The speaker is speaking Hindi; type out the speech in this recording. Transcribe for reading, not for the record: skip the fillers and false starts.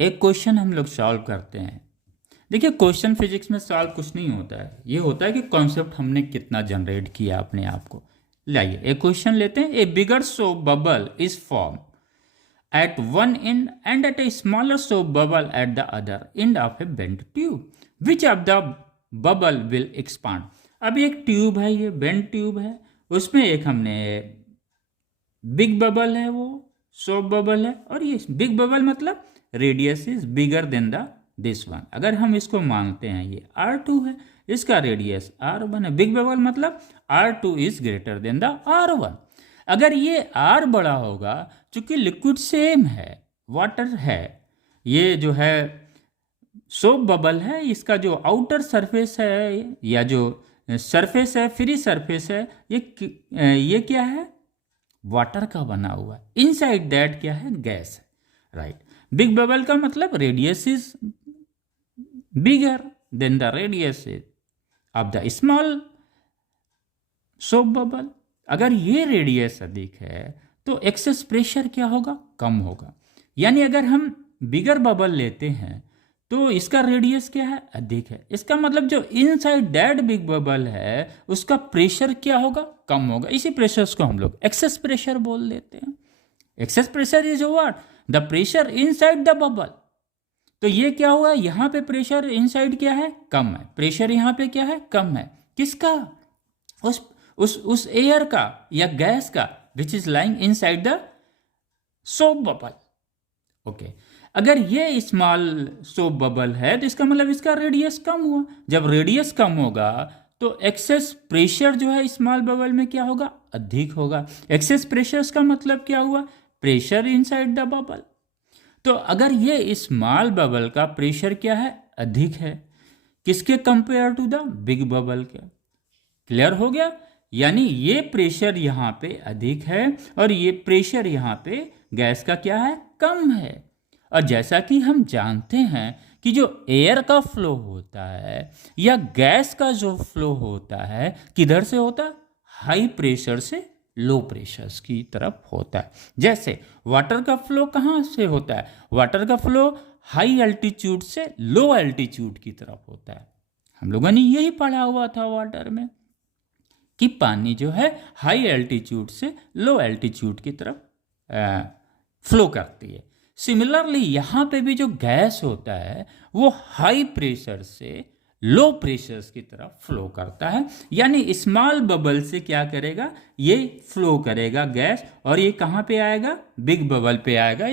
एक क्वेश्चन हम लोग सॉल्व करते हैं। देखिए, क्वेश्चन फिजिक्स में सॉल्व कुछ नहीं होता है, ये होता है कि कॉन्सेप्ट हमने कितना जनरेट किया अपने आप को। लाइए एक क्वेश्चन लेते हैं। A bigger soap bubble is form at one end and at a smaller soap bubble at the other end of a bent tube. Which of the bubble will expand? अब एक ट्यूब है, ये बेंट ट्यूब है, उसमें एक हमने बिग बबल है, वो सोप बबल है, और ये बिग बबल मतलब radius is bigger than the this one. अगर हम इसको मानते हैं ये R2 है, इसका रेडियस R1 है। बिग बबल मतलब R2 is greater than the R1। अगर ये R बड़ा होगा, चूंकि लिक्विड सेम है, वाटर है, ये जो है सोप बबल है, इसका जो आउटर सरफेस है या जो सरफेस है, फ्री सरफेस है, ये क्या है? वाटर का बना हुआ है। इनसाइड दैट क्या है? गैस है, राइट। बिग बबल का मतलब radius is bigger than the radius of the small soap bubble. अगर ये रेडियस अधिक है तो एक्सेस प्रेशर क्या होगा? कम होगा। यानी अगर हम बिगर बबल लेते हैं तो इसका रेडियस क्या है? अधिक है। इसका मतलब जो इनसाइड दैट बिग बबल है उसका प्रेशर क्या होगा? कम होगा। इसी प्रेशर को हम लोग एक्सेस प्रेशर बोल देते हैं। Excess pressure is what? The pressure inside the bubble. तो ये क्या हुआ? यहां पे प्रेशर इनसाइड क्या है? कम है। प्रेशर यहां पे क्या है? कम है। किसका? उस एयर का या गैस का which is lying inside the soap bubble. Okay, अगर ये स्मॉल सोप बबल है तो इसका मतलब इसका रेडियस कम हुआ। जब रेडियस कम होगा तो एक्सेस प्रेशर जो है स्मॉल बबल में क्या होगा? अधिक होगा। एक्सेस प्रेशर का मतलब क्या हुआ? Pressure inside the bubble. तो अगर ये स्मॉल बबल का प्रेशर क्या है? अधिक है। किसके compare to the big bubble के? क्लियर हो गया? यानी ये प्रेशर यहाँ पे अधिक है और ये प्रेशर यहाँ पे गैस का क्या है? कम है। और जैसा कि हम जानते हैं कि जो एयर का फ्लो होता है या गैस का जो फ्लो होता है किधर से होता है? हाई प्रेशर से लो प्रेशर की तरफ होता है। जैसे वाटर का फ्लो कहाँ से होता है? वाटर का फ्लो हाई एल्टीट्यूड से लो एल्टीट्यूड की तरफ होता है। हम लोगों ने यही पढ़ा हुआ था वाटर में कि पानी जो है हाई एल्टीट्यूड से लो एल्टीट्यूड की तरफ फ्लो करती है। सिमिलरली यहाँ पे भी जो गैस होता है वो हाई प्रेशर से लो प्रेशर्स की तरफ फ्लो करता है। यानी स्मॉल बबल से क्या करेगा? ये फ्लो करेगा गैस, और ये कहाँ पे आएगा? बिग बबल पे आएगा।